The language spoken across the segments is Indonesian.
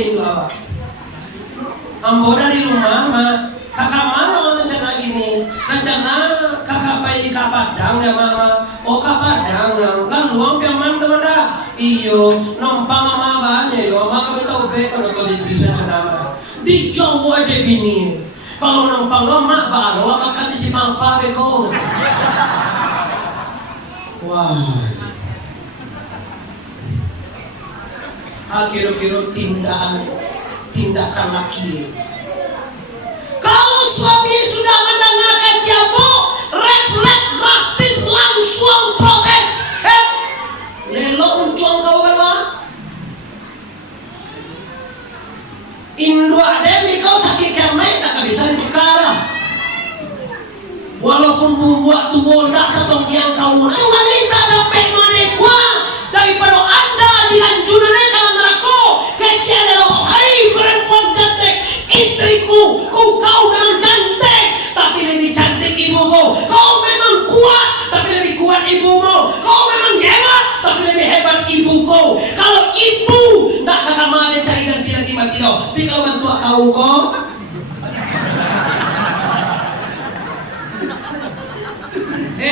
Indo awak. Ambo dari rumah mah kakak mana rencana gini, rencana kakak bayi kapadang ya mama, oh kapadang lalu ambil mana mana, iyo numpang sama banyak yo, mama kita ubah kalau kau bisa cenama, di Jawa deh bini, kalau numpang lo mak baru makan di Simpang beko, wah, kira-kira tindakan laki. Kalau suami sudah mendengarkan siapa, refleks drastis langsung protes. Lelo uncong kau kan? Indo ada ni kau sakit kemai tak bisa ditukar. Walaupun buat tu bodak satu yang kau wanita dapat menikah daripada anda dihancurkan kalau neraka kecil lelo hai perempuan cantik istriku kau memang cantik tapi lebih cantik ibumu kau memang kuat tapi lebih kuat ibumu kau memang hebat tapi lebih hebat ibuku kalau ibu nak kakak mana cari ganti lagi mati doh tapi kalau bantu kau kok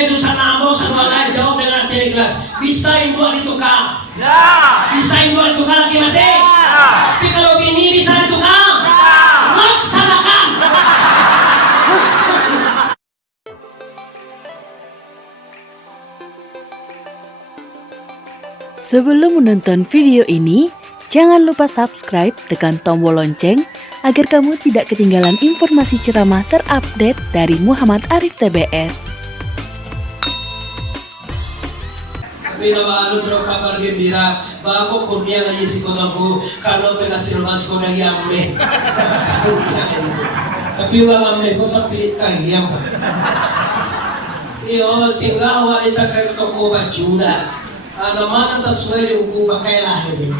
dosa namo sanwala jawab dengan hati ikhlas. Bisa ibu ditukar? Ya. Bisa ibu ditukar lagi mati? Ya. Tapi kalau bini bisa ditukar? Ya. Laksanakan. Sebelum menonton video ini, jangan lupa subscribe, tekan tombol lonceng agar kamu tidak ketinggalan informasi ceramah terupdate dari Muhammad Arif TBS. Binabaalo terus kabar gembira bahwa kurnia ngaji si kotaku kalau penghasil mas ko dari amme tapi wala amme ko sa pilit kayam iyo singa wanita kay toko bajuda naman ang taswede uku bakay lahi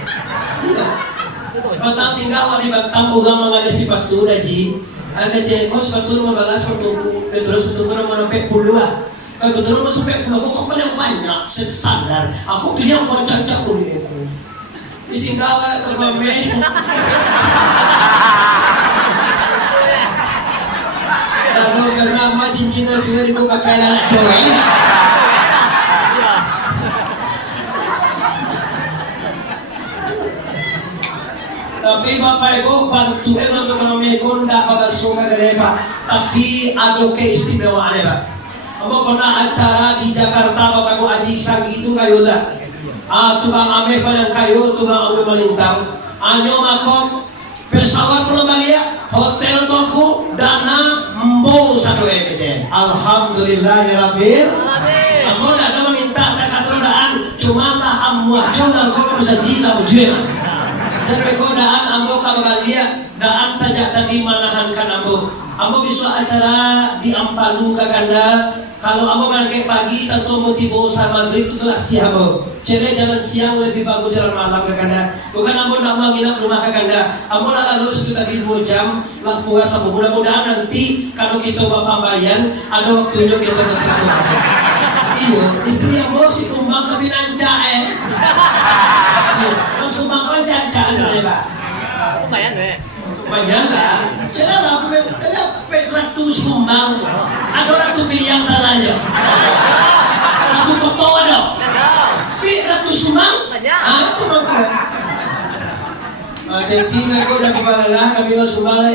patang singa wanita tambo nga mga si patuda ji agad siya ko sa patuda mabalas ko tuku terus tuku na manapek puluha. Kalau betul masuk pek pulau, kok paling banyak standar. Aku pilih yang pancang kuliah aku. Di Singkawa terbame. Lalu bernama cincin nasi itu pakai lalat doang. Tapi Bapak Ibu bantu untuk mengambil kondak pada sungai Lepa. Tapi ada keistimewaan Pak. Amo pernah acara di Jakarta Bapak Ibu Aji Sagi itu kayo dah. Tukang ame palang kayo, tukang ame malintang. Anyo makom pesawat pulang balia, hotel toko dana mbo satu ece. Alhamdulillahirabbil alamin. Amo dah meminta tak katrodaan, cuma lah amuah jauh kau bisa jita ujian. Dan kekodaan ambo kabalia daan saja tadi manahankan ambo. Ambo bisa acara di Ampalu Kakanda. Kalau ambo kan kayak pagi tentu mau tiba sama maghrib itu lah dia ambo. Cele jalan siang lebih bagus jalan malam Kakanda. Bukan ambo nak mau nginap rumah Kakanda. Ambo nak lalu itu tadi 2 jam lah puasa. Mudah-mudahan nanti kalau kita bapak bayan ada waktunya kita masih iyo istri ambo si kumbang tapi nanca mas kumbang kan canca asalnya Pak. Lumayan lumayan lah. Cela lah ratus kumbang. Ada ratu pilihan tanahnya. Ratu koto ada. Tapi ratus kumbang. Itu mangkuk. Jadi mereka udah kepala kami harus kumbang.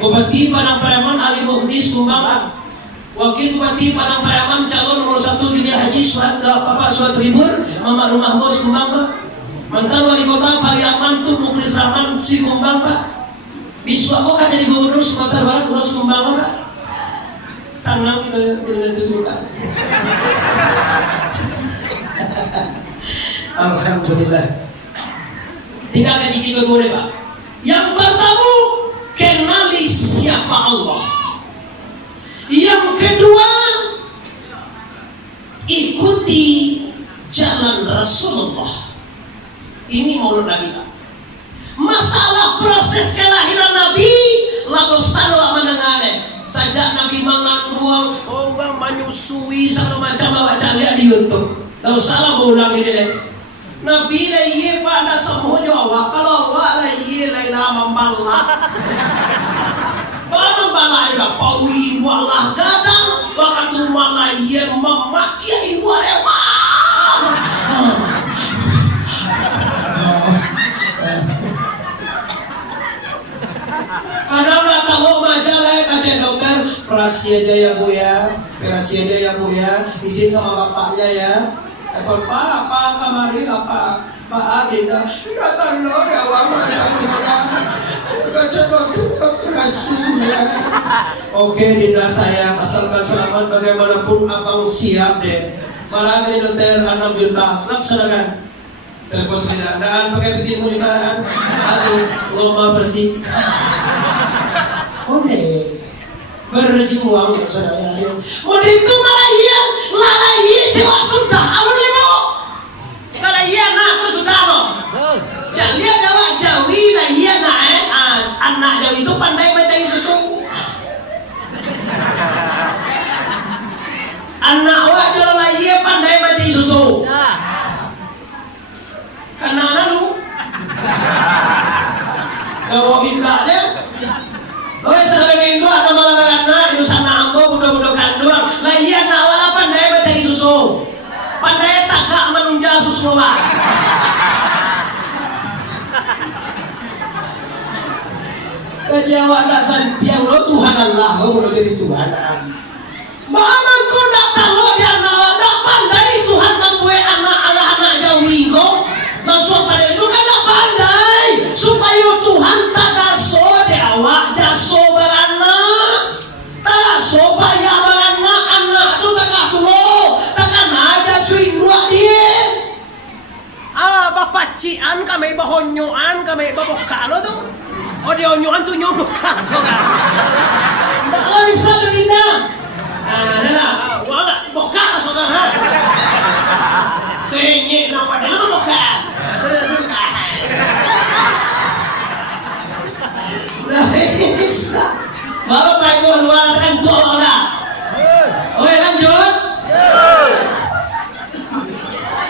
Bupati Padang Pariaman Ali Muhnis kumbang. Wakil Bupati Padang Pariaman calon nomor 1 Dini Haji Bapak Suat Tribur Mama Rumah Bos kumbang. Mantan Wali Kota Pariaman tuh Muklis Rahman si kumbang Pak. Biswa kok kan jadi gubernur Sumatera Barat harus kumbang Pak. Senang kita tidak suka. Alhamdulillah. Tinggal kaji 3 dulu Pak. Yang pertama kenali siapa Allah. Yang kedua ikuti jalan Rasulullah. Ini maulud Nabi. Masalah proses kelahiran Nabi lalu selalu mendengarnya. Sajak Nabi mangan ruang orang menyusui segala macam baca lihat di YouTube. Lalu salah berulang ini deh. Nabi lah iya pada semua awak kalau awak lah iya pambala. Paano bala ida pawi walah gadang waktu malaya memakia iwa ewa. Kadang nggak tahu majalah kaca dokter perasi aja ya bu ya, perasi aja ya bu ya, izin sama bapaknya ya. Pak kamari apa Pak Adinda, datang lo ya wama kaca dokter operasi ya. Oke Dinda sayang, asalkan selamat bagaimanapun abang siap deh. Malah ini dokter 6 juta, laksanakan. Telepon saya, dan pakai petimu juga kan. Aduh, lomba bersih. Oke, berjuang ya saudara. Mau itu malah iya, lala iya jiwa sudah. Alun limo, malah iya nak tu sudah loh. Jadi ada wak Jawi lah iya nak anak Jawi itu pandai baca susu. Anak wak Jawi lah iya pandai baca susu. Karena lalu kalau indahnya oh sekarang Indo ada malah anak itu sama ambo budak-budak kandung lah iya nak wala pandai baca susu pandai tagak menunjang susu wak kecewa tak santiang lo Tuhan Allah lo boleh jadi Tuhan Bahaman kau tak tahu dia anak tak pandai Tuhan membuat anak Jawi kau langsung pada itu kan tak pandai supaya Tuhan tak kaso awak jaso beranak tak supaya anak tu tak katulo tak aja suin dua dia bapak cian kami bahonyoan kami baboka lo tu oh dia onyoan tu nyoboka so kan tak bisa berdina wala boka so kan Tenye nama dia nama boka. Bisa. Bapak Pak Ibu luar kan tua orang. Oke lanjut.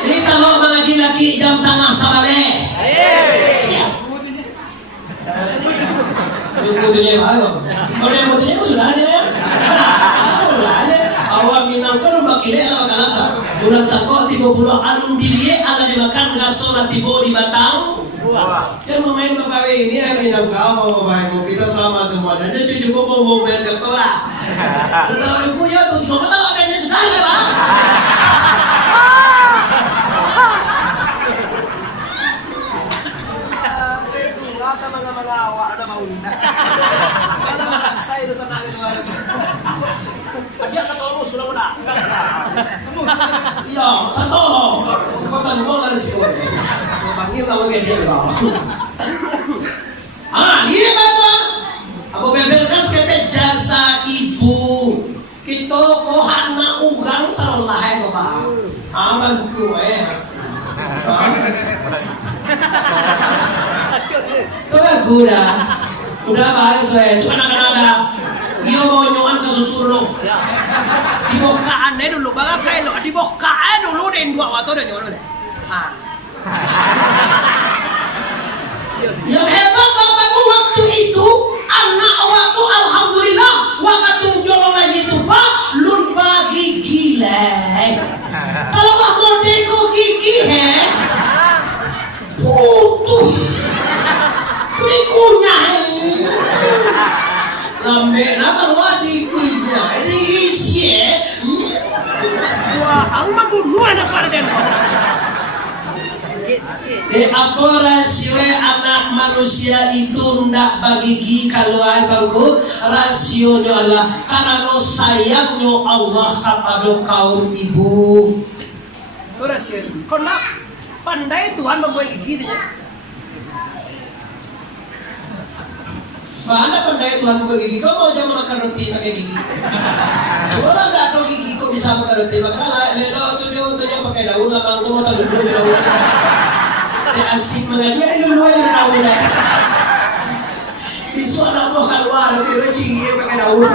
Ini kalau mengaji lagi jam sana sabale. Siap. Butuhnya baru. Kalau yang butuhnya sudah ada ya. Sudah ada. Awak minang ke rumah kiri ala kalapa. Bulan Sako 30 alun diri ala dimakan gasora tibo di Batang. Saya mau main bapak ini yang minang kamu bapak ibu kita sama semuanya. Jadi cukup mau main ketua. Kalau ibu ya tuh semua tahu adanya sekarang ya pak. Mga awak ada mau. Ada mga say do sa nakin mga. Abya sa tolo sudah wala. Iya, sa tolo. Kapag mo na si ko. Bangil na wag dia ba. Iya ba? Ako bebelkan sa jasa ibu. Kito kohan na ugang sa lahay ko ba. Aman ko udah bahas saya cuma anak-anak iyo mau nyuan ke susuruh dibukaan dulu baga kayak lo dibukaan dulu deh dua waktu udah nyuan deh yang hebat bapakku waktu itu anak waktu alhamdulillah waktu jolong lagi itu pak lupa gigi leh kalau lah modeku gigi putuh dikunyah lambe na kalau dikunyah diisi wah ang mabunuhan na para den apa rasio anak manusia itu ndak bagi gigi kalau bangku rasionya adalah karena sayangnya Allah kepada kaum ibu itu rasio karena pandai Tuhan membuat gigi mana pandai Tuhan buka gigi? Kau mau jangan makan roti pakai gigi? Orang nggak tahu gigi kok bisa makan roti. Makanya lelo tu dia pakai daun lah. Kamu mau tahu dulu daun. Dia asik mengaji. Ini dulu yang daun. Bisu anak mau keluar. Dia gigi pakai daun.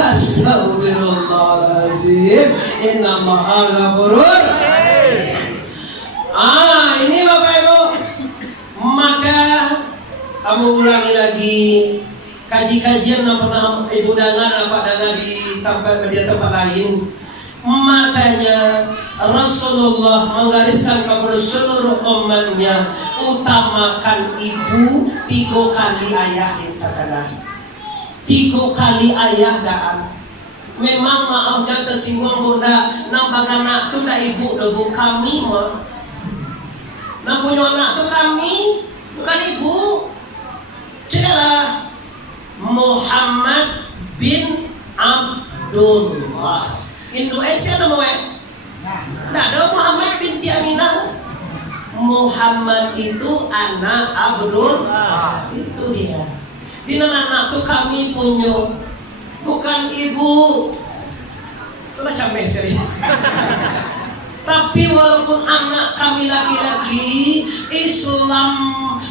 Astagfirullahaladzim. Innallaha ghafurur. Ini Bapak Ibu. Maka kamu ulangi lagi kaji-kajian yang pernah Ibu dengar apa dengar di tempat lain. Makanya Rasulullah menggariskan kepada seluruh umatnya, utamakan ibu 3 kali ayah dikatakan. 3 kali ayah daan. Memang maaf kan tersinggung bunda, nampak anak tu dah ibu debu kami mah. Nak punya anak tu kami, bukan ibu. Cakaplah Muhammad bin Abdullah. Indonesia nama Tidak ada Muhammad binti Aminah. Muhammad itu anak Abdul. Itu dia. Di anak tu kami punya, bukan ibu. Itu macam mesej. Tapi walaupun anak kami laki-laki, Islam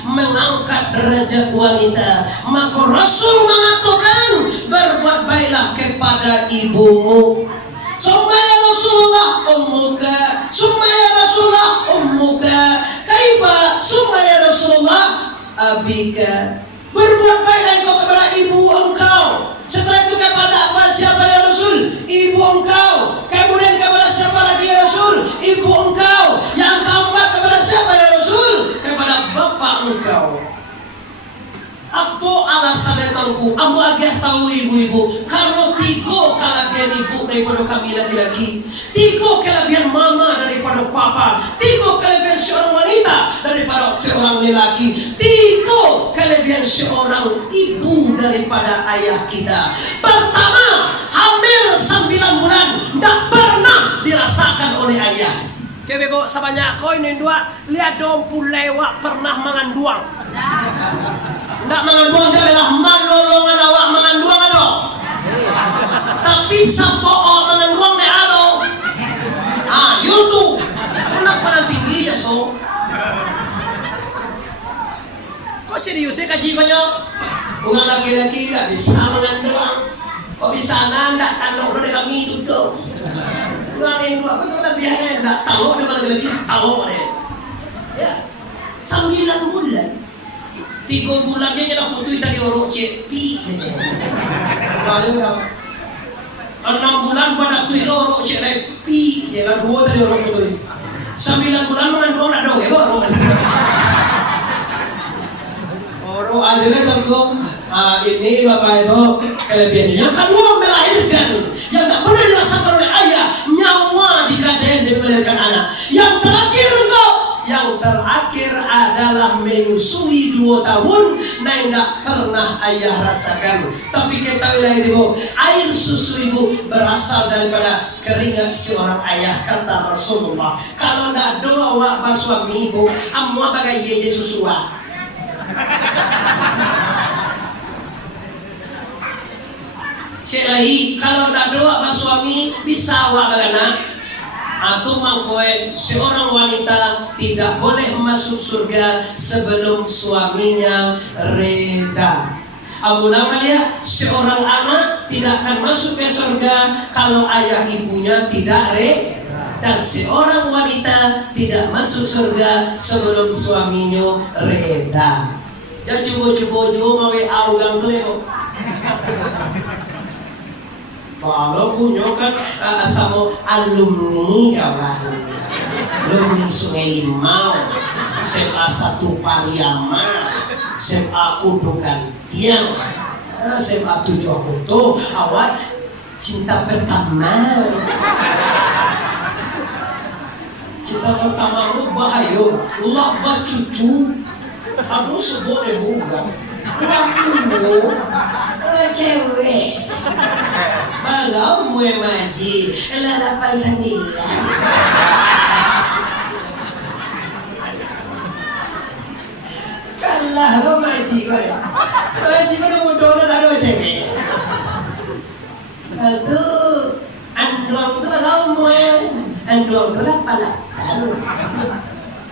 mengangkat derajat wanita, maka Rasul mengatakan berbuat baiklah kepada ibumu. Summa ya Rasulullah ummuka, summa ya Rasulullah ummuka, kaifa summa ya Rasulullah abika. Berbuat baiklah engkau kepada ibu engkau. Setelah itu kepada apa? Siapa ya Rasul? Ibu engkau. Kemudian kepada siapa lagi ya Rasul? Ibu engkau. Yang keempat kepada siapa ya Rasul? Kepada bapak engkau. Apa alasannya tahu? Kamu agak tahu ibu-ibu. Karena 3 kelebihan ibu daripada kami laki-laki, 3 kelebihan mama daripada papa, 3 kelebihan seorang wanita daripada seorang lelaki, 3 kelebihan seorang ibu daripada ayah kita. Pertama, hamil 9 bulan tidak pernah dirasakan oleh ayah. Oke bebo, sebanyak koin yang 2, lihat dong lewat pernah mangan duang. Nggak mengandung adalah manolongan awak mengandung ada. Tapi siapa orang mengandung ni ada. YouTube. Kenapa paling tinggi ya so? Kok serius ya kaji banyak? Orang laki-laki tak bisa mengandung. Kok bisa nanda taluk dari kami duduk. Orang yang buat itu tak biasa tak taluk dengan laki-laki taluk deh. Ya, 9 bulan. 3 bulan dia nak putui tadi orang cepi saja. 6 bulan pada tu orang cek lepi je lah 2 tadi orang putui. 9 bulan mengandung nak dong ya orang. Orang adalah tanggung. Ini Bapak Ibu kelebihannya. Yang kedua melahirkan, yang tak pernah dirasakan oleh ayah, nyawa dikadain dan melahirkan anak. Yang terakhir adalah menyusui 2 tahun, nah tidak pernah ayah rasakan. Tapi ketahuilah ibu, air susu ibu berasal daripada keringat seorang ayah, kata Rasulullah. Kalau tidak doa wak suami ibu, amwa bagai ye susua. Celahi, kalau tidak doa pak suami bisa awak bagaimana? Atau mangkoe seorang wanita tidak boleh masuk surga sebelum suaminya reda. Abu Namalia, seorang anak tidak akan masuk ke surga kalau ayah ibunya tidak reda. Dan seorang wanita tidak masuk surga sebelum suaminya reda. Dan cuba-cuba mawe aulang kelemo. Kalau punya kan sama alumni kawan, alumni Sungai Limau, SMA 1 Pariaman, SMA Kudu Gantian, SMA 7 Kutu, awak cinta pertama. Cinta pertama lu bahaya, Allah bacucu, aku sebut bukan. Aku cewek bagau mue maji lalapan sendirian. Kalah lo maji kau ya. Maji kau dah bodoh dah ada cewek. Aduh, andong tu bagau mue, andong tu lah palatan.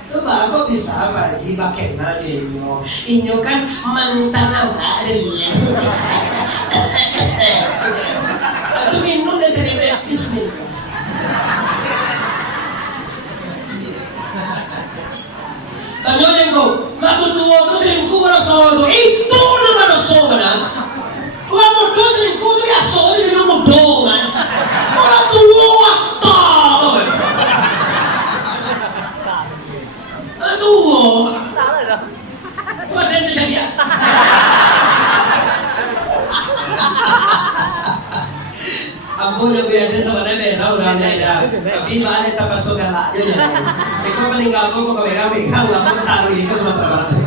Coba kau bisa maji pakai nadi inyo kan mantan awak dulu. selingkuh. Tanyain ko, natutuwa to selingkuh wala solo. Ito naman ang solo na. Kung mo do selingkuh to kaya solo din mo do man. Wala tuwa tao. Tuwa. Kung ano siya dia. Ambo na biya din sa mga beraw na nila. Tapi balik tapos so gala yun yan. Ikaw maninggal ko kami ikaw lang kung taro ko sa trabaho.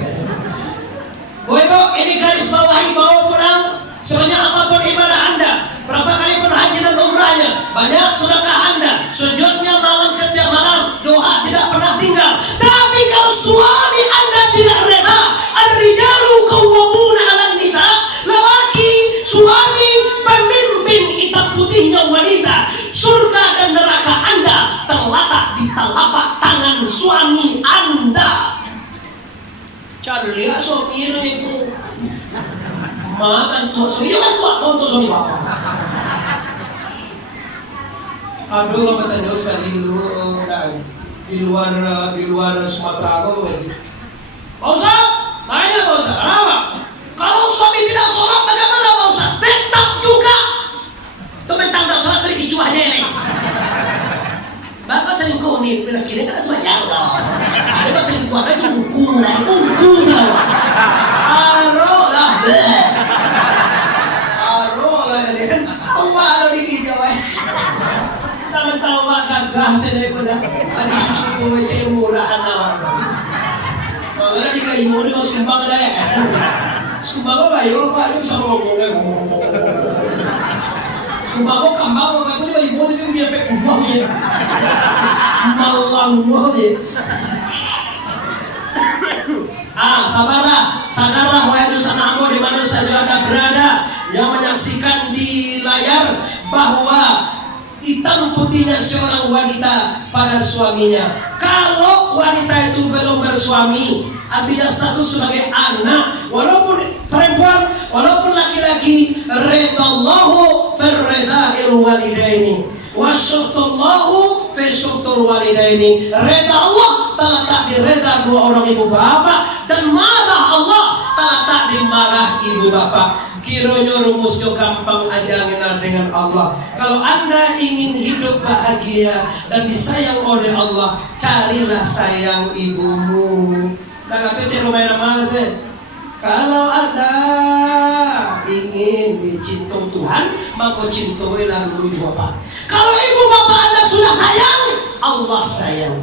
Buhay po, ini garis bawahi bawa po lang sebanyak apapun ibadah Anda. Berapa kali pun haji dan umrahnya, banyak sedekah Anda, sujudnya malam setiap malam, doa tidak pernah tinggal. Tapi kalau suami Anda tidak rela, ar-rijalu qawwamuna 'alan nisa, lelaki, suami, pemimpin hitam putihnya wanita, surga dan neraka Anda terletak di telapak tangan suami Anda. Cari suami itu makan tuh suami kan tuh kau tuh suami bawa. Aduh, apa tanya sekali dulu di luar Sumatera aku lagi. Pak Ustaz, tanya Pak Ustaz, kenapa? Kalau suami tidak sholat bagaimana Pak Ustaz? Tetap juga. Tuh mentang tak sholat dari kicu aja ini. Bapak selingkuh nih, bila kira kan sayang dong. Bapak selingkuh aja itu ungkul lah. Aroh lah. Pemalo di kita weh. Tahu gagah saya daripada ada cucu wece murahan awak. Kalau di kayu ni harus kembang dah. Kembang apa yo Pak? Dia bisa ngomong. Kembang kembang apa tu dia ibu dia punya pek kembang dia. Malang dia. Sadarlah wahai Nusanamu di mana saja Anda berada yang menyaksikan di layar bahwa hitam putihnya seorang wanita pada suaminya. Kalau wanita itu belum bersuami, artinya status sebagai anak, walaupun perempuan, walaupun laki-laki, redallahu firredahil walidaini wa syuktullahu fi syuktul walidaini. Reda Allah terletak di reda dua orang ibu bapak, dan marah Allah terletak di marah ibu bapak. Kiranya rumusnya gampang aja dengan Allah. Kalau Anda ingin hidup bahagia dan disayang oleh Allah, carilah sayang ibumu. Nah, kata lumayan mana sih? Kalau Anda ingin dicintai Tuhan, maka cintailah dulu ibu bapak. Kalau ibu bapak Anda sudah sayang, Allah sayang.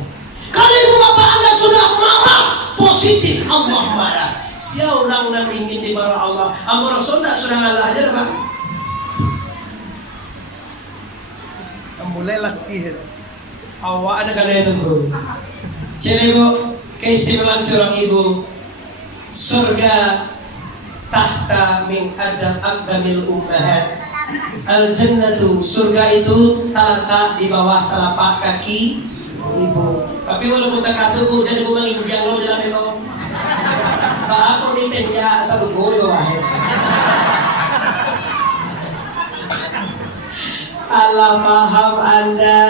Kalau ibu bapak Anda sudah marah, positif Allah marah. Siapa orang yang ingin dimarah Allah? Amor Rasul tak sudah ngalah aja Pak. Mulai latih. Awak ada kena itu bro. Jadi bu, keistimewaan seorang ibu, surga tahta min adam aqdamil ummahat. Al jannatu, surga itu terletak di bawah telapak kaki ibu. Tapi walaupun tak kata bu, jadi bu menginjak lo jalan memang. Pak aku ni tenja sa buko di bawah. Salah paham Anda.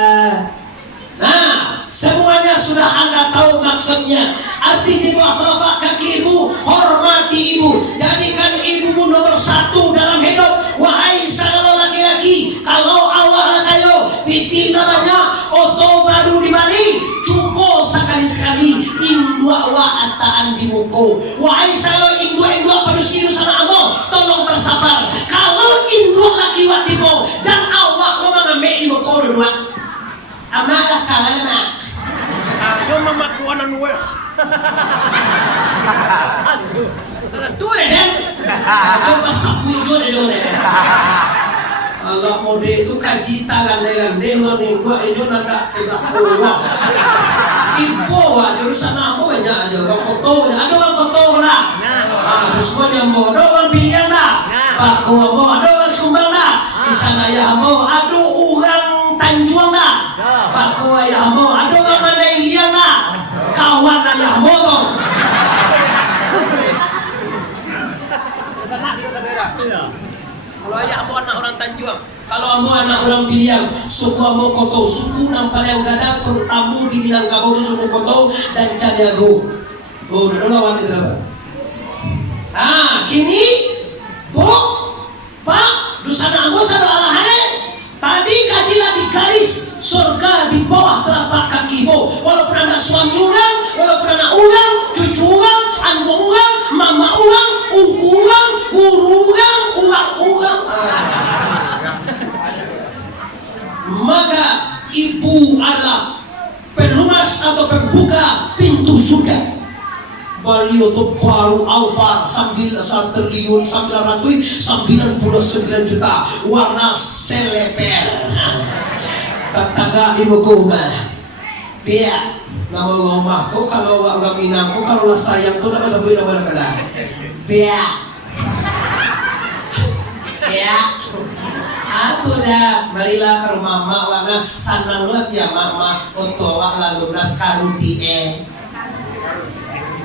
Nah, semuanya sudah Anda tahu maksudnya. Arti di bawah telapak kaki ibu, hormati ibu. Jadikan ibumu nomor satu dalam hidup. Wahai segala laki-laki, kalau awak kayo piti namanya oto baru di Bali, cukup sekali-sekali indua wa ataan di muko. Wahai segala indua padusiru sana amo, tolong bersabar. Kalau indua laki watibo, jangan awak lo mengambil di muko dua. Amalah kalana. Ayo mamakuan anu. Aduh. Tuh dan. Ayo masak video deh. Allah mode itu kaji tangan dengan dewa nih gua itu nanda sebelah pulang. Ibu wah jurusan apa banyak aja orang kotor, ada orang kotor lah. Semuanya mau, ada orang pilihan lah. Paku mau, ada orang sumbang lah. Di sana ya mau, ada orang Tanjuang lah. Paku ayah mau, ada orang Mandailing lah. Kawan ayah mau. Sana kita saudara. Kalau ayah mau anak orang Tanjuang. Kalau amo anak orang pilihan, suku amo koto, suku nang paling gadang pertamu di bilang kamu tu suku koto dan caniago. Oh, udah lawan itu apa? Kini, Bu, Pak, dusana amo sada alahan. Tadi kajilah di garis surga di bawah telapak kakimu. Walaupun anak suami orang, walaupun anak orang, cucu orang, anu orang, mama orang, ungku orang, guru orang, ulang. Maka ibu adalah pelunas atau pembuka pintu surga. Beliau itu baru Alfa 9.999 juta warna seleper. Tataga ibu kumah. Pia nama rumah kau kalau orang Minang kau kalau sayang tu nama sabuin nama kena. Pia. Aku dah marilah ke rumah mak warna sanang lot ya mak otowa lalu belas karudi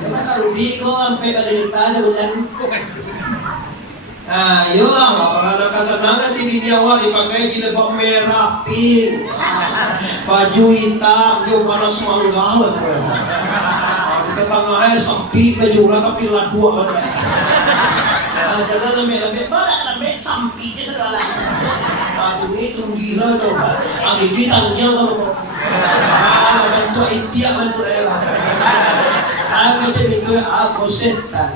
karudi kok sampai balik kita sebulan. Yolah kalau kesenangan di Jawa dipakai jilbab merah pink, baju hitam, yo panas mangga di tengahnya sampai baju lah tapi lah dua betul. Jangan lemeh badak lemeh sampai ke segala. Aduh ini gila tuh. Abi kita tanggal kamu. Bantu India bantu Ella. Aku cemil aku setan.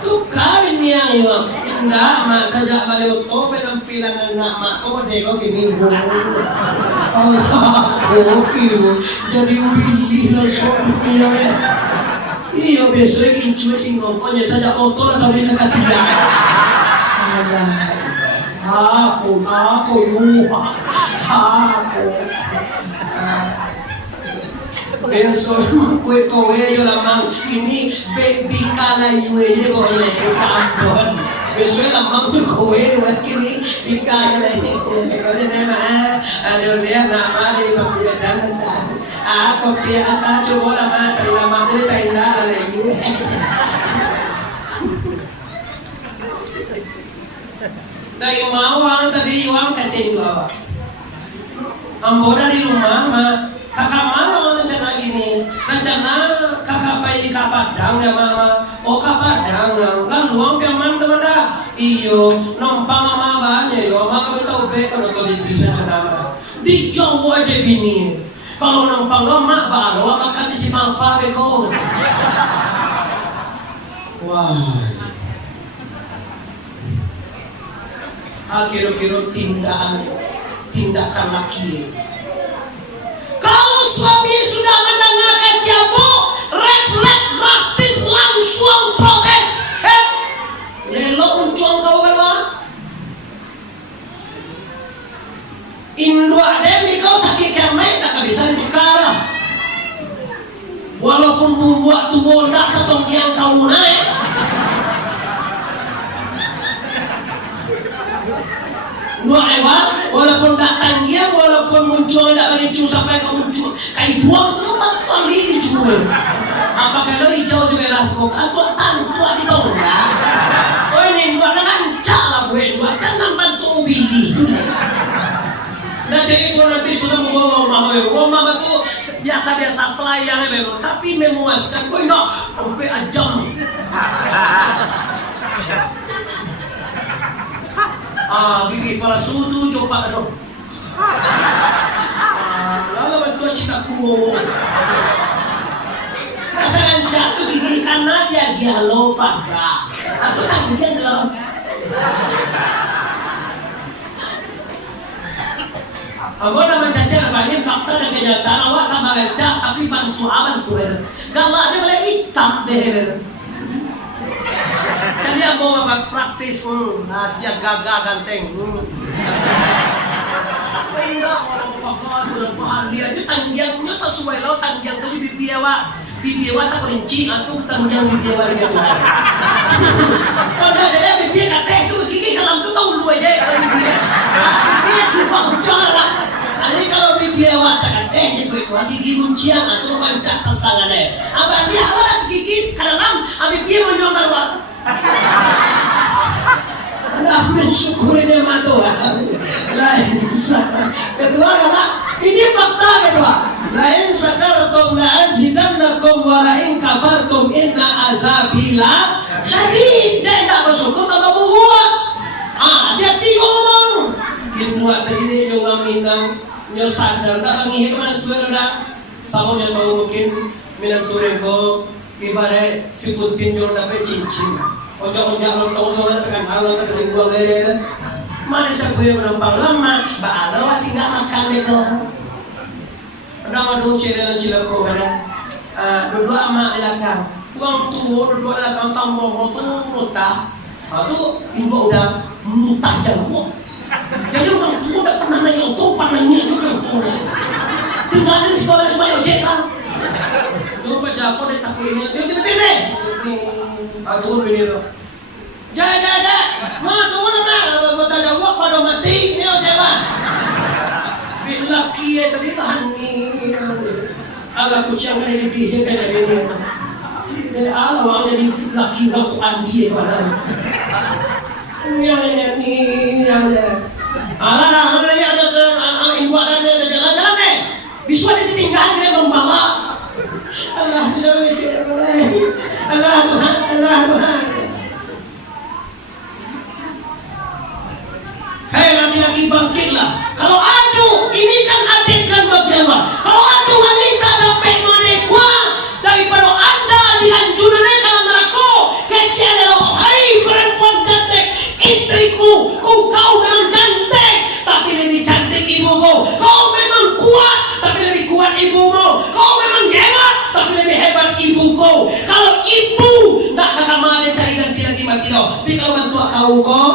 Tuh kawin yang yang indah masa jak balik to penampilan anak mak kau dego gini bu. Oke, jadi pilih langsung iya. Iyo besok kincu sing ngomongnya saja motor atau dia ketiga. Aku. Besok kue kowe yo lamang ini baby kana yue boleh kampon. Besok lamang tu kowe buat kini ikan lagi. Kalau nama ada lihat nama di pembimbing dan aku pihak tak coba lama dari lama dari tenda lagi. Dari mawang tadi uang kacang dua. Ambo dari rumah mah kakak mana rencana gini? Rencana kakak pergi ke Padang ya mama. Oh ke Padang lalu uang piaman kemana? Iyo numpang mama banyak yo. Maka kita ubah kalau kau bisa senama. Di Jawa deh bini. Kalau numpang lemak baru makan di Simampa beko. Wah. Kira-kira tindakan laki. Kalau suami sudah mendengar kajianmu, refleks drastis langsung protes. Lelo uncong kau kan? Indo ada ni kau sakit kermet tak bisa ditukar. Walaupun buat tu bodak satu yang kau naik. Dua lewat, walaupun datang dia, walaupun muncul tak bagi cu sampai kau muncul. Kai buang lepas kali cuma. Apa kalau hijau tu beras kau kan buat tanpa di bawah. Oh ini buat dengan cara buat kan nampak tu bili tu. Nah jadi kalau nanti sudah membawa rumah itu biasa-biasa selayang memang, tapi memuaskan. Kau nak sampai ajam. Gigi kepala sudu coba dong. Lalu betul cintaku. Kesangan jatuh gigi karena dia lupa gak. Aku tak dia dalam. Aku nama caca banyak fakta dan kenyataan awak tak baca tapi bantu bantu. Kalau ada boleh hitam deh. Jadi aku mau praktis nasihat gagal ganteng. Apa enggak orang papa sudah ahli aja tanggiangnya sesuai lo tanggiang tadi bibiawa tak kerinci atau tanggiang bibiawa dia tu. Kalau ada bibiawa kata itu gigi kalau tu tahu lu aja kalau bibiawa. Dia cuba ucap lah. Jadi kalau bibiawa tak kata itu gigi kuncian atau mancak pasangannya. Abang dia awak gigi kalau bibiawa menyambar wal. Anda mensyukuri nikmat Tuhan. Lain kedua adalah ini fakta kedua. Lain syakartum la azidannakum wa la in kafartum inna azabi la syadid. Dan tak bersyukur tak berbuat. Hati-hati kau ngomong. Kedua tadi dia ngaminang nyo sadar tak ngihi kemana tuan dah. Sama yang mau mungkin minang turun ko ibarat siput pinjol dapat cincin. Onjak-onjak lontong soalnya tekan halang kasih buang gaya. Mana sa kuya menampang lama, baalaw asing nggak makan itu. Ada madung ciri cila ko ada. Dua ama ilakang, uang tuwo dua ilakang tambong tu mutah. Tu ibu udah mutah jauh. Jadi orang tuwo udah pernah nanya tu pernah nanya orang tuwo. Tinggal di sekolah ojek kan. Dua baca aku dia takuin dia tiba-tiba. Aduh ini tu. Jaga. Ma tu mana? Buat ada wak pada mati ni jangan. Bila kia tadi tahan ni. Agak kucing kan ini dia kan ini. Dia ala orang jadi laki ngaku andi pada. Ni ada. Ala ya ada ibu ada jalan-jalan ni. Biswa di tinggal dia membala. Allah Tuhan. Hei laki-laki bangkitlah. Kalau adu, ini kan adegan bagian luar. Kalau adu wanita dapat menekwa daripada anda dihancurkan dalam neraka. Kecil loh, hai perempuan cantik, istriku, kau memang cantik, tapi lebih cantik ibuku. Kau memang kuat, tapi lebih kuat ibumu. Kau memang hebat, tapi lebih hebat ibuku. Kalau ibu nak kakak mana cari ganti lagi mati doh. Tapi kalau bantu kau kok.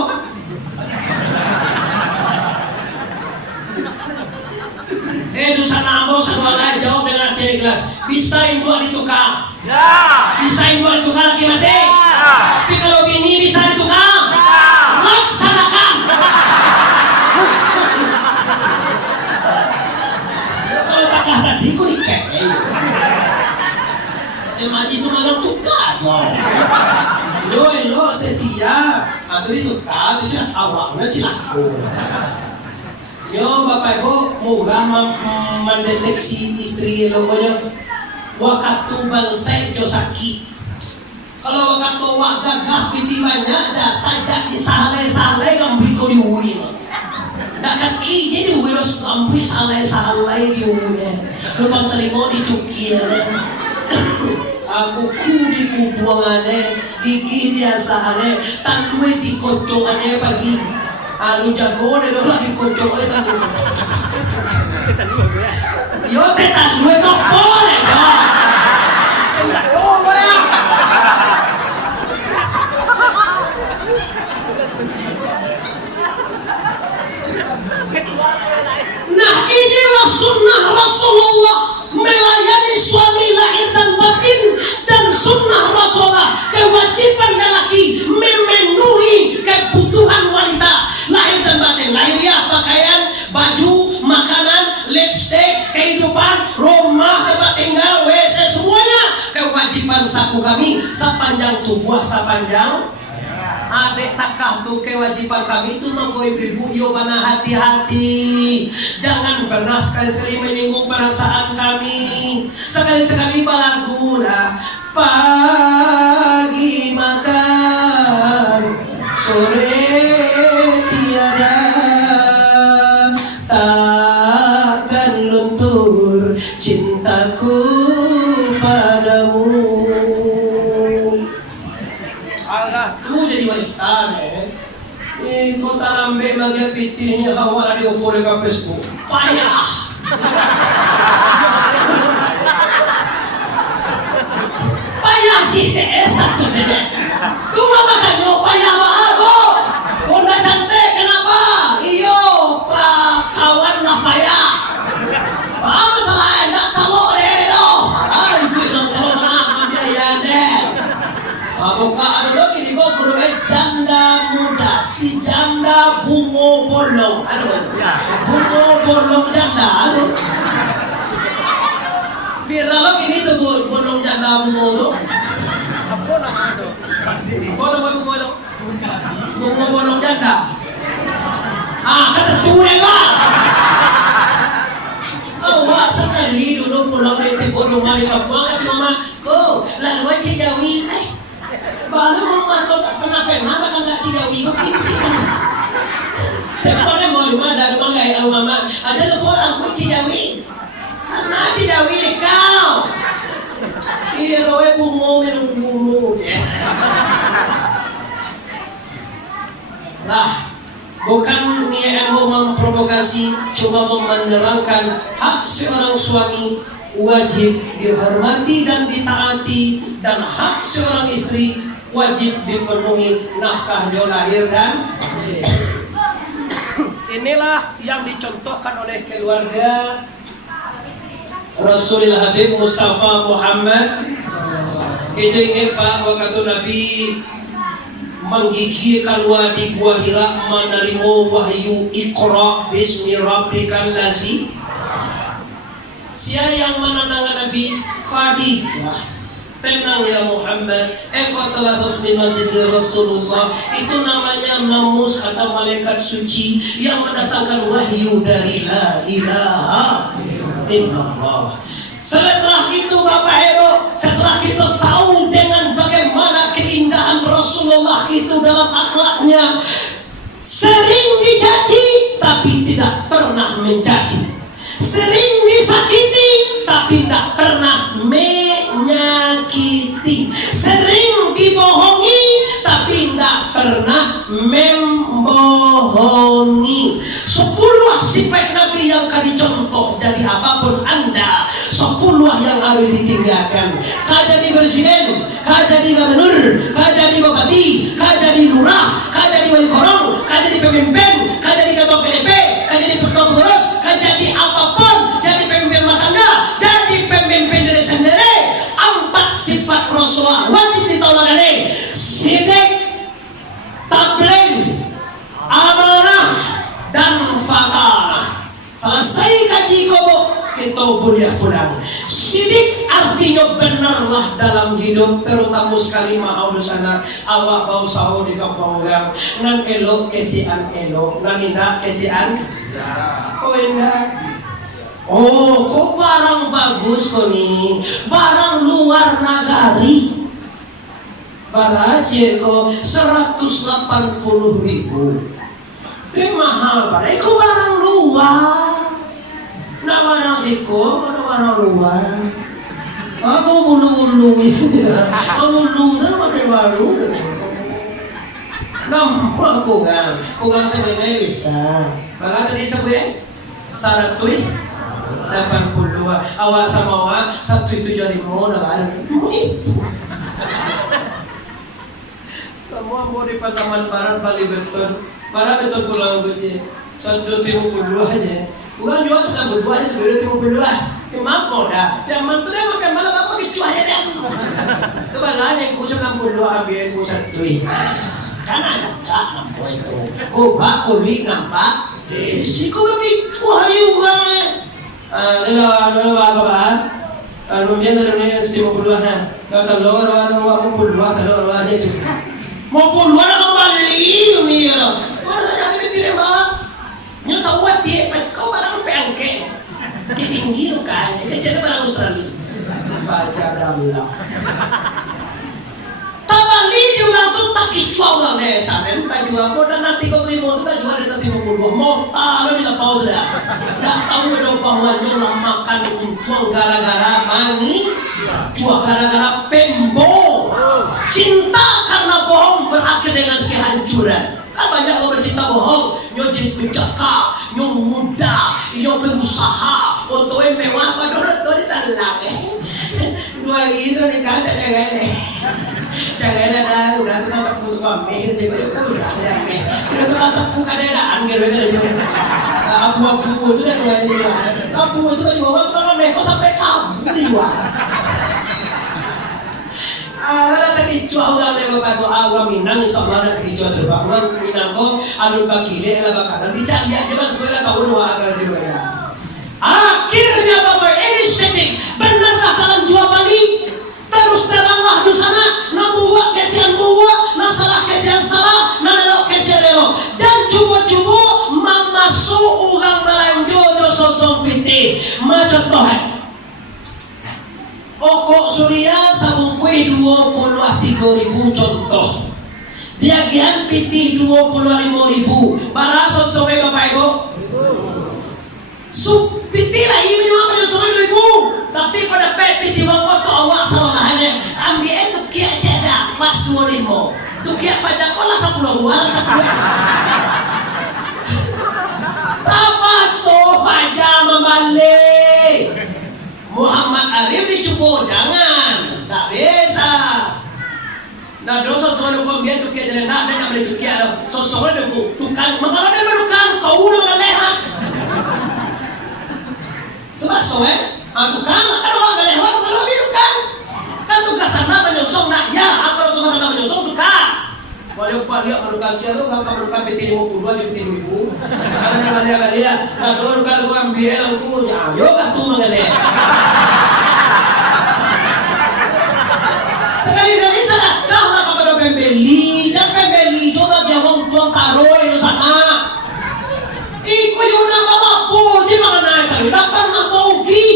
Dosa namo sekolah jawab dengan arti kelas. Bisa ibu ditukar. Ya. Bisa ibu ditukar lagi mati. Ya. Tapi kalau bini bisa ditukar. Ya. Laksanakan. Kalau pakah tadi kau ikat. Semaji semua tukar dong. Lo setia. Atau ditukar itu cina awaknya cina aku. Yo bapak ibu mudah mendeteksi istri logonya waktu bangsa jo sakit. Kalau waktu wak gagah piti banyak dah saja disalai-salai gambi ko diuwi. Dah kaki jadi wirus gambi salai-salai diuwi. Lubang telingo dicuki. Aku kudi kubuangane gigi dia sahane tanduwe dikocokane pagi. Alu jago deh lo lagi kocok itu kan. Yo tetan gue kok boleh dong. Oh boleh. Nah inilah sunnah Rasulullah melayani suami lahir dan batin, dan sunnah Rasulullah kewajiban lelaki memenuhi kebutuhan wanita lahir dan batin. Lahiriah pakaian, baju, makanan, lipstick, kehidupan, rumah, tempat tinggal, WC, semuanya kewajiban saku kami sepanjang tubuh sepanjang adik takah tu kewajiban kami itu mengko ibu yo mana hati-hati. Jangan pernah sekali-sekali menyinggung perasaan kami. Sekali-sekali balagulah pagi makan, sore tiada, takkan luntur cintaku padamu. Allah tu jadi wanita kau tak ambil bagian pitihnya awal di opor ke Facebook. Payah. Payah GTS satu saja. Tu apa kamu payah apa? Bunda cantik kenapa? Iyo pak kawan lah payah. Apa salah nak kalau relo? Ibu yang kalau mana biaya deh. Buka ada lagi di kau perlu janda muda, si janda bungo bolong, ada bungo bolong janda, ada. Biar lagi ini tu bolong janda bungo tu. Apa nama tu? Apa nama bungo tu? Bunga bolong janda. Kata tunai lah. Awak sekali dulu pulang dari Timur Rumah di Papua kata mama, kau laluan Cijawi. Baru mama kau tak pernah makan tak Cijawi. Kau kini Cijawi. Tapi kalau mau rumah ada rumah gaya mama, ada lupa aku Cijawi. Karena Cijawi ni kau. Roe bungo minum bulu. Lah. Bukan niat mau memprovokasi, cuma mau menerangkan hak seorang suami wajib dihormati dan ditaati, dan hak seorang istri wajib dipenuhi nafkahnya lahir dan inilah yang dicontohkan oleh keluarga Rasulullah Habib Mustafa Muhammad. Kita ingat Pak, waktu Nabi menggigih keluar di Gua Hira menerima wahyu Iqra bismi rabbikal ladzi. Siapa yang menenangkan Nabi? Khadijah. Tenang ya Muhammad, engkau telah resmi menjadi Rasulullah. Itu namanya namus atau malaikat suci yang mendatangkan wahyu dari la ilaha illallah. Setelah itu Bapak Ibu, setelah kita tahu dengan bagaimana keindahan Rasulullah itu dalam akhlaknya, sering dicaci tapi tidak pernah mencaci, sering disakiti tapi tidak pernah menyakiti, sering dibohongi tapi tidak pernah membohongi. 10 sifat Nabi yang kali contoh. Jadi apapun Anda, 10 yang harus ditinggalkan. Kau jadi presiden, kau jadi gubernur, kau jadi bupati, kau jadi lurah, kau jadi wali korong, kau jadi pemimpin, kau jadi ketua PDP, kau jadi ketua pengurus, kau jadi apapun, jadi pemimpin rumah tangga, jadi pemimpin diri sendiri. 4 sifat Rasulullah wajib ditaulani: sidik, tabligh, amanah, dan fatanah. Selesai kaji kobo, kita boleh pulang. Sidik artinya benarlah dalam hidup, terutama sekali mau sana awak bau sawo di kampung orang nan elok kecian elok, nan indah kecian kau indah. Oh, kok barang bagus kau nih, barang luar nagari. Baraje kok 180.000. Itu mahal pada itu barang luar. Nak barang siko, mana barang luar. Aku bulu-bulu ini, bulu sama baru. Nama aku kan sebenarnya bisa. Bahkan tadi sampai 180. Awak sama awak 175 baru. Semua mau di pasaman barat Bali betul. Para betul pulang betul, 150 aja. Bukan jual 92 aja, 150 lah. Kemana dah? Yang mantu dia makan malam apa gitu aja deh. Kebagaan yang kusut 60 ambil kusut tuh. Karena tak nampak itu. Kubak kulit nampak. Si kubak itu hayu kan. Lalu apa? Dia dari 50 lah. Kata lor, mau puluh, telur aja juga. Mau puluh kembali ni ya. Mana jadi begini bang? Nyo tahu dia, kau barang pengke, di pinggir kan, kecil barang Australia. Baca dalam. Tabali di orang tu tak kicau orang desa, dan tak jual. Kau dan nanti kau beli motor tak jual desa 50. Mau tahu bila pau dah. Tak tahu dah bahawa nyo makan untung gara-gara mani, jual gara-gara pembo. Cinta karena bohong berakhir dengan kehancuran. Kan banyak orang bercinta bohong, nyo jadi penjaka, nyo muda, nyo pengusaha, otoy mewah, padahal itu salah. Dua itu nikah tak jaga dah, udah tu kan sapu tu kami, jadi udah ada kami. Udah tu kan sapu kadang gitu abu-abu itu dah dua ini. Abu itu kan juga tu kan mereka sampai kamu dia. Ada lagi jual orang lewat bago awam minang insyaAllah ada lagi jual terbang orang minang ko alun bakile ala bakaran dicari aja bang gue lah tahu dua agar dia ya. Akhirnya bapak ini setting benarkah dalam jual balik terus teranglah di sana na buat kecian buat na salah kecian salah na lelok sok piti. Macontohan. Oko Surya sabung kue 23.000 contoh. Diagian piti 25.000. Barasot sobe Bapak Ibu. Piti lah ini cuma penyusuan ibu. Tapi kalau dapat piti waktu tu awak salahnya. Ambil itu kia ceda pas 25. Tu kia pajak kolah 10 bulan 10. Tapaso pajak membalik. Muhammad Arif dicubo jangan. Tak bisa. Nah dosa soal lupa dia tu kia jalan nak nak beli tu kia ada sosok ada bu tukang mengapa dia merukan kau udah leha tu baso tukang kan orang leha kalau dia tukang kan tugas sana menyosong nak ya kalau tugas sana menyosong tukang walaupun dia merukan siapa tu kan merukan PT 52 je PT 2000 ada dia nah dulu kalau gua ambil aku ya yo kan tu mengeleh sekali dari sana kau nak kepada pembeli dan pembeli itu nak dia mau tuang taruh itu sama ikut yang nak bawa di mana taruh dapat nak bauki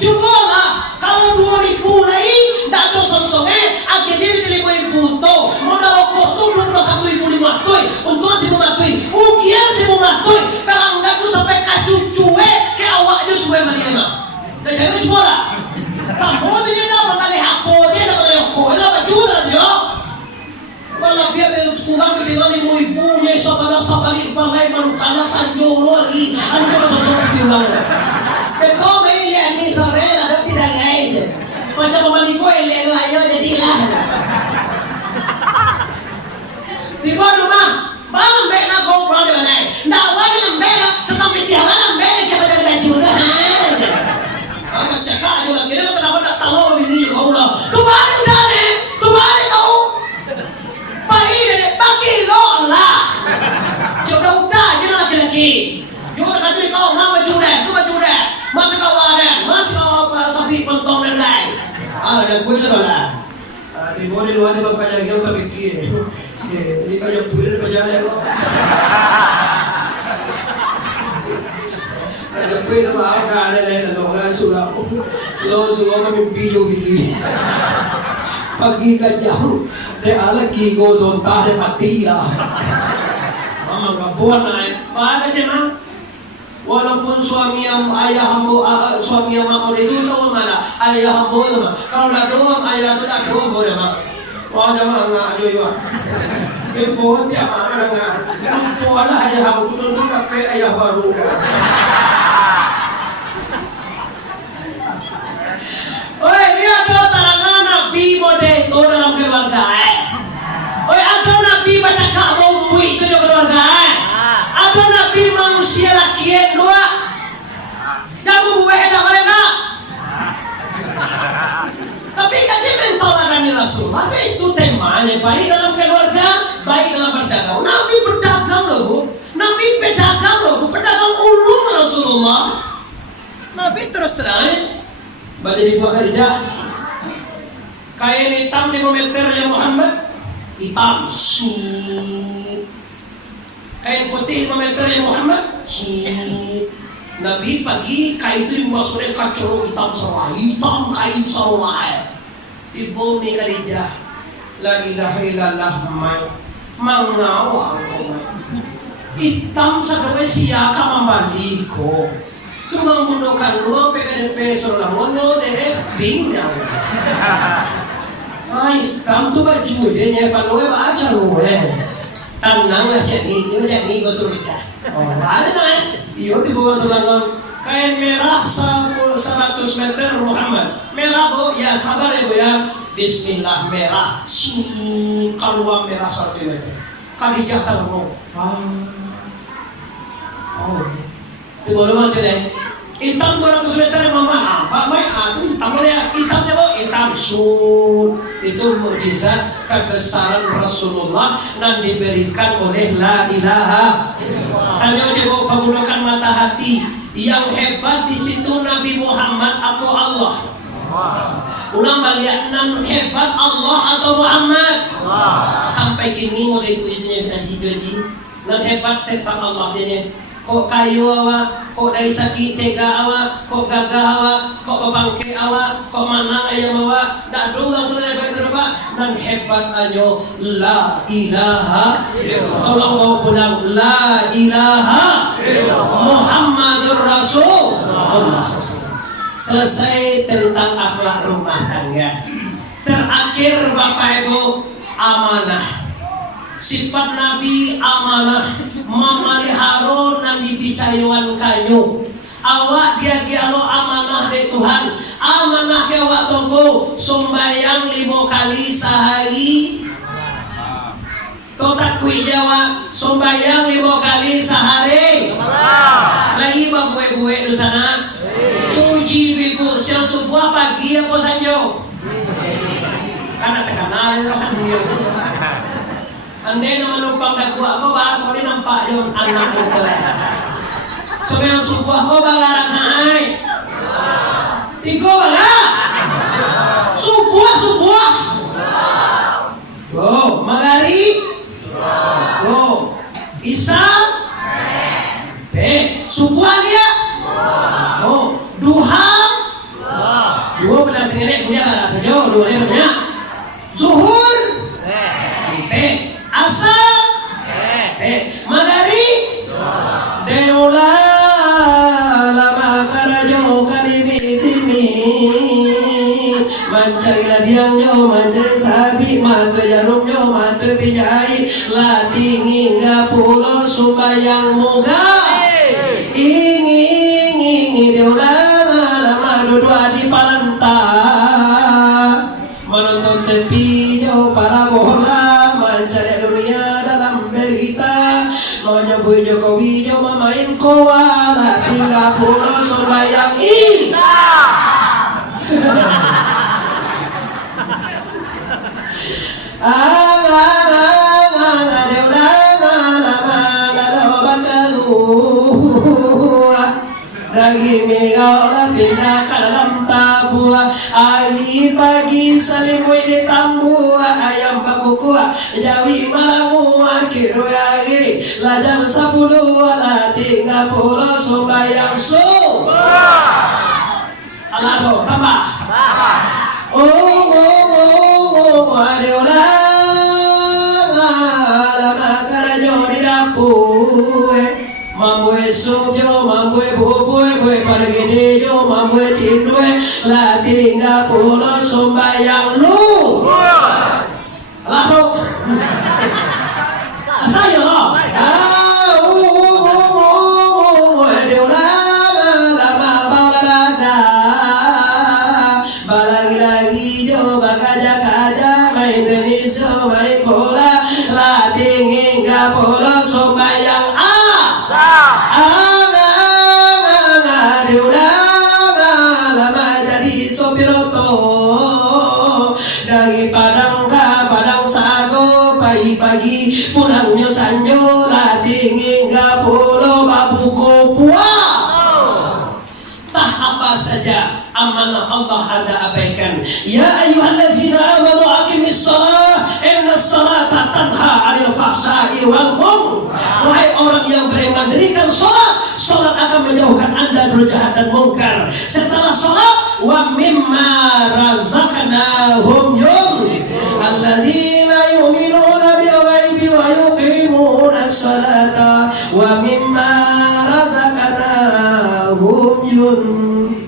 coba lah kalau 2.000 lagi dah tu sonsongnya akhirnya diterima ibu tu modal rokok tu 21.500 untuk si mematui ukian si mematui kalau enggak tu sampai kacucue ke awaknya suwe mana dan jangan coba lah kamu dia dah mengalih aku dia dah mengalih aku dia dah baju dah dia malah dia kurang ketinggalan ibu-ibunya saudara sabalik balai manukana sanjolo lagi anu dia sosok ketinggalan beko melihat ni sore lah tidak lain macam pemaliku elok ayo jadilah tiba rumah bang mbek nak kau pulang dengan lain nak wajib mbek sesampai tiap malam mbek kita pada baju dah apa cakap aja lah kira kata nak tahu ini kau lah tu baru dah ni tu baru kau pagi dek pagi kau lah coba udah je lah laki-laki you tak kata kau mau baju dah tu baju dah masih kau apa sapi pentong dan lain dan gue sebelah di bawah di luar ni bapak jaga kita fikir ini kayak buir berjalan kok ada buir tu apa kan ada lain tu orang suka lo suka mimpi jo gili pagi kajau de ala kigo don ta de mati lah mama kapuan naik apa macam walaupun suami yang ayah hamba suami yang mak itu tahu mana ayah hamba tu mah kalau dah doang ayah tu dah doang boleh mah wah jangan ngah ayo Ibu tiap mana dengan lupa lah ayah hamba tu tu pakai ayah baru kan oi lihat tu tarangan nabi mode itu dalam keluarga oi ada nabi baca kamu itu dalam keluarga ada nabi manusia laki yang dua yang membuat enak mereka tapi kaji mental Nabi Rasul ada itu temanya baik dalam keluarga baik dalam berdagang Nabi berdagang loh bu Nabi pedagang loh bu pedagang ulum Rasulullah Nabi terus terang baca di buah Khadijah kain hitam 5 meter ya Muhammad hitam sip kain putih 5 meter ya Muhammad sip Nabi pagi kain itu dimasukkan kacau hitam kain sarulai ibu ni Khadijah la ilaha illallah mangawang hitam sa gawe siya ka mamandiko tumang bunukan luang pekan peso lang ono de bingyaw ay hitam tu baju dia nya panoe ba aja luwe tanang na cani ko surika oh ada na iyo di bawah selangon kain merah 100 meter Muhammad merah bu ya sabar ya bu ya bismillah merah keluar merah 1 meter Khadijah tahu oh di bawah macam hitam 200 meter mama apa itu hitamnya hitamnya bu hitam itu mukjizat kebesaran Rasulullah dan diberikan oleh la ilaha hanya coba menggunakan mata hati yang hebat di situ Nabi Muhammad atau Allah ulang balik nan hebat Allah atau Muhammad sampai kini mau ikutinnya gaji nan hebat tetap Allah dia kok kayu awa, kok dari sakit cega awa, kok gagah awa, kok babangke awa, kok manang ayam awa, dak doang tu lebat terba, nan hebat ayo la ilaha illallah. Tolong mau pulang la ilaha illallah Muhammadur Rasulullah. Selesai tentang akhlak rumah tangga. Terakhir Bapak Ibu, amanah. Sifat Nabi amanah, memelihara nan dibicayuan kanyu. Awak dia gialo amanah dari Tuhan. Amanah ke awak tunggu sembayang 5 kali sehari. Totak kui Jawa sembayang 5 kali sehari. Lagi babuwe-buwe di sana. Cuci biku siang subuh pagi apa sanjo. Karena tekanan kan dia. Andai nama numpang dagu aku bah, kau ni nampak yang anak itu lah. Sebenarnya subuh aku bagarang hai. Tiga bagar. Subuh. Yo, magari. Yo, Isa. Subuh dia. Oh, duha. Dua benar sengenek punya bahasa Jawa, dua dia punya. Zuhur. Asar. Magari. Deula lama karajo kalimitimi. Mancailah diam yo, mancai sabi, mata jarum yo, mata bijai. Latingi pulau sumbayang muga. Ingi deula lama dua di palanta. Menonton TV yo para bola. Mencari dunia dalam berita. Maunya Bu Jokowi yo mamain koala. 30 sembayang Isa. Lagi mengolah pindah ke dalam tabua. Hari pagi salimui di tambua. Ayam pakukua jawi malamua. Kiro yagi lah jam 10 lah 30 sembayang Alado tambah. Lama karajo di dapur. Mamboe subyo, mamboe buboe, boe pargede yo, mamboe cindue, la 30 sembayang lu. Lalu, saya loh. Lama balada, balagi-lagi jo, bakaja-kaja, main tenis yo, main bola, la 30 sembayang lama jadi sopir oto dari Padang ke Padang Sago pagi-pagi pulangnya sanjo lah dingin ke pulau Babu Kopua. Tah apa saja amanah Allah Anda abaikan. Ya ayyuhallazina amanu aqimis shalah innas salata tanha 'anil fahsya'i wal munkar. Wahai orang yang beriman, dirikan salat. Salat akan menjauhkan Anda dari jahat dan mungkar. Setelah salat, wa mimma razaqnahum yunfiqun. Allazina yu'minuna bil ghaibi wa yuqimuna as-salata wa mimma razaqnahum yunfiqun.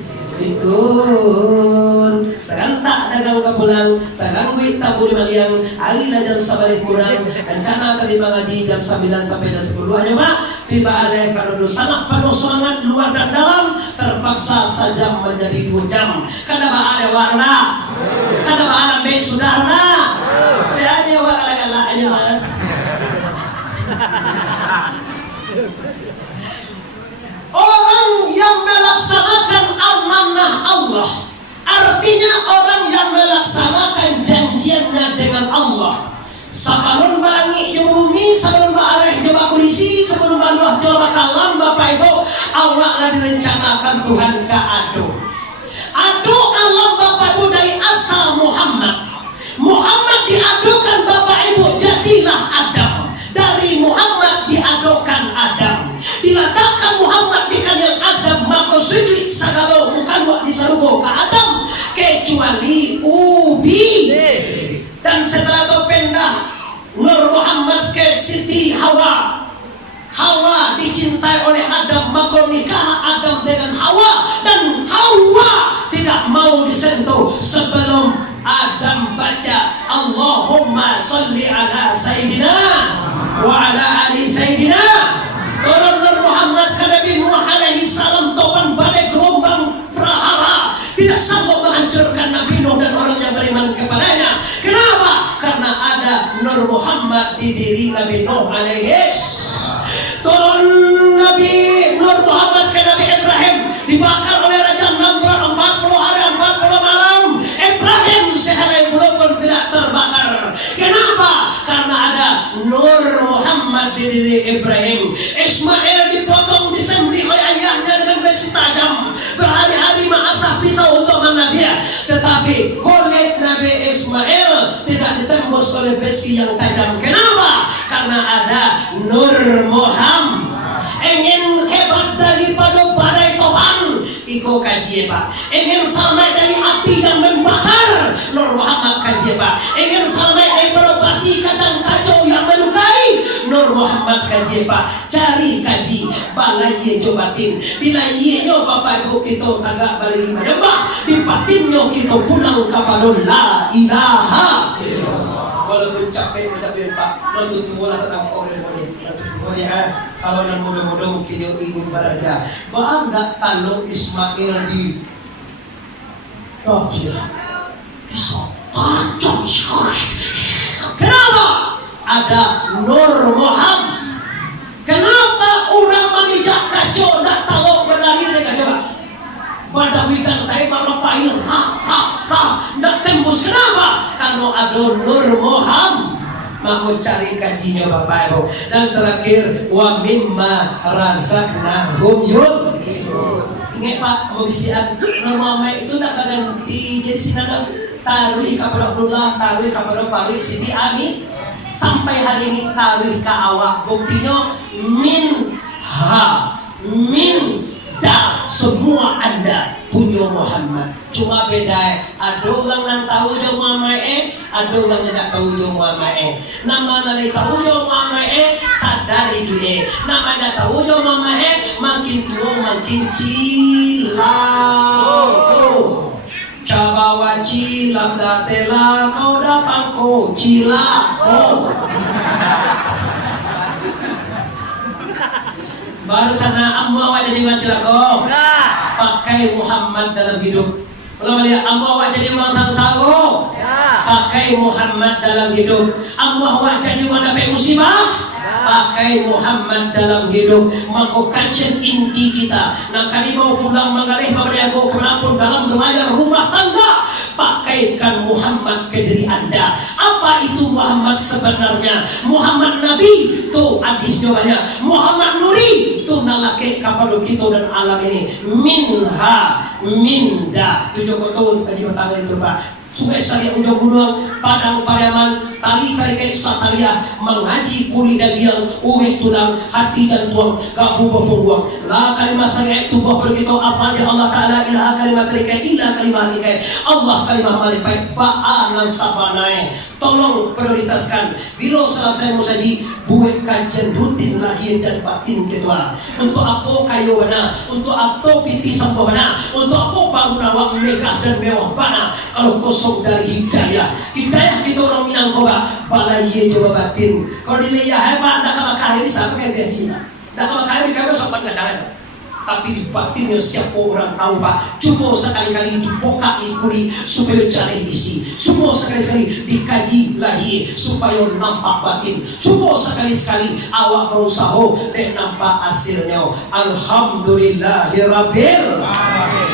Segantak dagang kapulang, segang duit tabur maliang, hari lajar sabalik kurang, rencana kelima ngaji jam 9 sampai jam 10 aja Pak. Tiba ada kalau sangat penuh semangat luar dan dalam, terpaksa saja menjadi 2 jam. Karena ada warna, karena ada be sudarna. Ya dia wala aja Pak. Orang yang melaksanakan amanah Allah, artinya orang yang melaksanakan janjiannya dengan Allah. Sabalun barangi jom bumi, sabalun bareh jom akulisi, sabalun baluah jom bakalam Bapak Ibu, awaklah direncanakan Tuhan ke adu. Adu alam Bapak Ibu dari asal Muhammad. Muhammad diadukan Bapak Ibu, jadilah Adam. Dari Muhammad diadukan Adam. Diletakkan Hawa dicintai oleh Adam, maka nikah Adam dengan Hawa, dan Hawa tidak mau disentuh sebelum Adam baca Allahumma sholli ala Sayyidina wa ala ali Sayyidina. Turun Nur Muhammad ke Nabi Nuh alaihi salam, topan badai gelombang prahara tidak sanggup menghancurkan Nabi Nuh dan orang yang beriman kepadanya. Kenapa? Karena ada Nur Muhammad di diri Nabi Nuh alaihi. Turun Nabi Nur Muhammad ke Nabi Ibrahim, dibakar oleh Raja Namrud 40 hari 40 malam. Ibrahim sehelai bulu pun tidak terbakar. Kenapa? Karena ada Nur Muhammad di diri Ibrahim. Ismail dipotong disembelih oleh ayahnya dengan besi tajam, berhari-hari mengasah pisau untuk menabiah, tetapi kulit Nabi Ismail tidak ditembus oleh besi yang tajam. Kenapa? Karena ada Nur Muhammad. Ingin hebat daripada badai topan, iko kaji Pak. Ingin selamat dari api dan membakar, Nur Muhammad kaji Pak. Ingin selamat daripada basi kacang kacau yang melukai, Nur Muhammad kaji Pak. Cari kaji balai jobatin. Bila iyo Bapak Ibu kita agak balik menyembah, di batinnya kita pulang kepada la ilaha illallah. Walaupun capek Pak, nanti tumbuhlah tetap oleh kalau dan mudah-mudahan mungkin ingin belajar. Bangga kalau Ismail di Tokyo bisa kacau. Kenapa? Ada Nur Muhammad. Kenapa orang memijak kacau tak tahu benar ini kacau? Pada witan tay maropail nak tembus. Kenapa? Karena ada Nur Muhammad. Mau cari kajinya Bapak Ibu. Dan terakhir, wa mimma razaqnahum yunfiqun. Ingat Pak, mau bisian normal itu tak ganti jadi sinadang taruh kepada Abdullah, taruh kepada Paris Siti Ani, sampai hari ini taruh ke awak. Buktinya min da semua Anda punya Muhammad. Cuma beda, ada orang yang tahu je Muhammad, ada orang yang tak tahu je Muhammad. Nama nalai tahu je Muhammad, sadar itu nama dah tahu je Muhammad, makin tua makin cilau. Cabawa cilam datela kau dapat ko cilako. Baru sana amma awak jadi orang cilako. Pakai Muhammad dalam hidup. Kalau melihat amma awak jadi orang sangsaro, pakai Muhammad dalam hidup. Amma awak jadi orang dapat musibah, pakai Muhammad dalam hidup. Maka kajian inti kita, nak kali mau pulang mengalih kepada aku kemanapun dalam layar rumah tangga, pakaikan Muhammad ke diri Anda. Apa itu Muhammad sebenarnya? Muhammad Nabi tu hadisnya banyak. Muhammad Nuri tu nalake kepada kita dan alam ini. Minda 7 tahun tadi pertama itu Pak. Sungai Saria Ujung Gunung, Padang Pariaman, tali kain sataria, mengaji kuli dagiang, uwek tulang, hati dan tuang, gak bubah pungguang. La kalimah Saria itu bahwa kita afan ya Allah Ta'ala ilaha kalimah terika illa kalimah hakikai. Allah kalimah malik baik ba'anan sabanai. Tolong prioritaskan bila selesai musaji buat kajian rutin lahir dan batin kita. Untuk apa kayu mana, untuk apa piti sampo mana, untuk apa bangun awak megah dan mewah mana. Kalau kosong dari hidayah kita orang Minangkabau balai coba batin. Kalau dilihat hebat nak makai bisa pakai gaji, nak makai di kamera sopan kadang. Tapi di batinnya siapa orang tahu Pak. Cuma sekali-kali dibuka istri supaya cari isi. Cuma sekali-sekali dikaji lagi supaya nampak batin. Cuma sekali-sekali awak berusaha dan nampak hasilnya. Alhamdulillahirabbil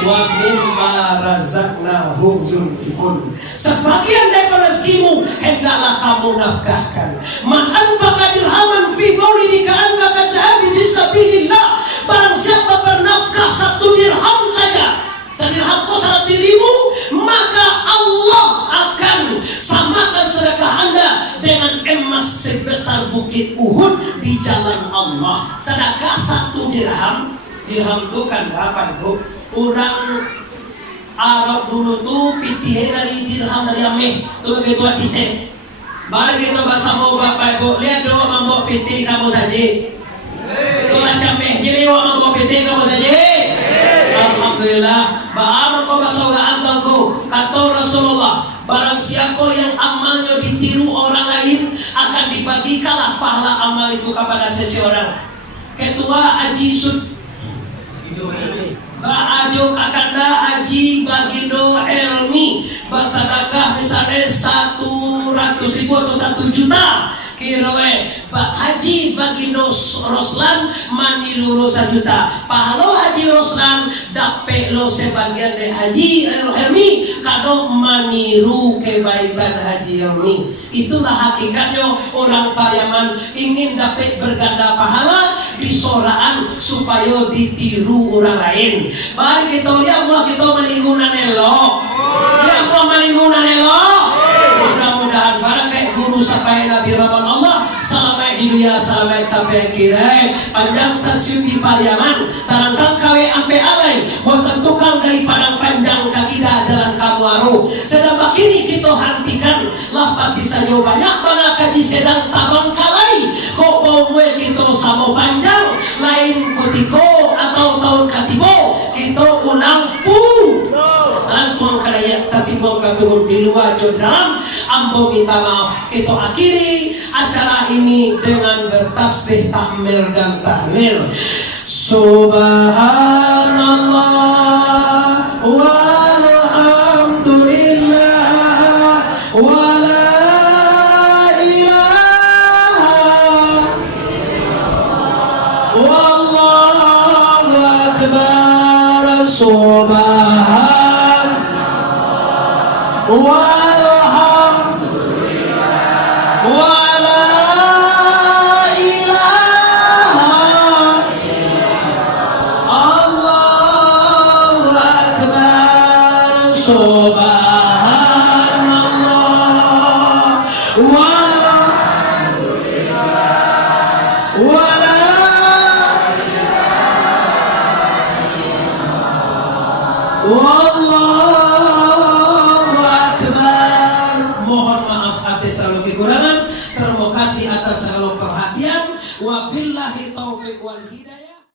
wa mimma razaqnahum yunfikun. Sebagian daripada rezekimu hendaklah kamu nafkahkan. Man anfaqa dirhaman fi maulidika anfaqa sahabi fi sabilillah. Barang siapa bernafkah 1 dirham saja, 1 dirham kau 100.000, maka Allah akan samakan sedekah Anda dengan emas sebesar bukit Uhud di jalan Allah. Sedekah 1 dirham, dirham itu kan apa itu? Orang Arab dulu tuh pitih dari dirham dari Ameh, itu begitu hadisnya. Mari kita bahasa mau Bapak Ibu, lihat doa mampu pitih kamu saja. macam jelewa mau PT kamu saja. Alhamdulillah. Bagaimana kau masalah antangku? Kata Rasulullah, barang siapa yang amalnya ditiru orang lain akan dibagikanlah pahala amal itu kepada seseorang. Ketua Haji Sud Ba'ajo kakanda Haji Bagindo Helmi bersedekah misalnya 100.000 atau 1 juta kiroe Pak Haji Bagindo Roslan manilu 1 juta pahalo Haji Roslan dapat lo sebagian dari Haji Helmi kado maniru kebaikan Haji Helmi. Itulah hakikatnya orang Pariaman ingin dapat berganda pahala di soraan supaya ditiru orang lain. Mari kita lihat bahwa kita meninggunan elok. Ya bahwa meninggunan elok. Mudah-mudahan barang kayak guru sampai Nabi Rahman Allah sampai di dunia sampai kira panjang stasiun di Pariaman tarantang kawe ampe alai buatan tukang dari padang panjang kakida jalan Kamuaru sedang begini kita hentikan lah pasti saja banyak mana kaji sedang tabang kalai kok bau kita sama panjang lain kutiko atau tahun katibo kita ulang pun langsung kadaya kasibong katurun di luar dalam ambo minta maaf kita akhiri acara ini dengan bertasbih takbir dan tahlil subhanallah walhamdulillah wala ilaha wallahu akbar subhan walhamdulillah wala ilaha Allahu akbar subhanallah wa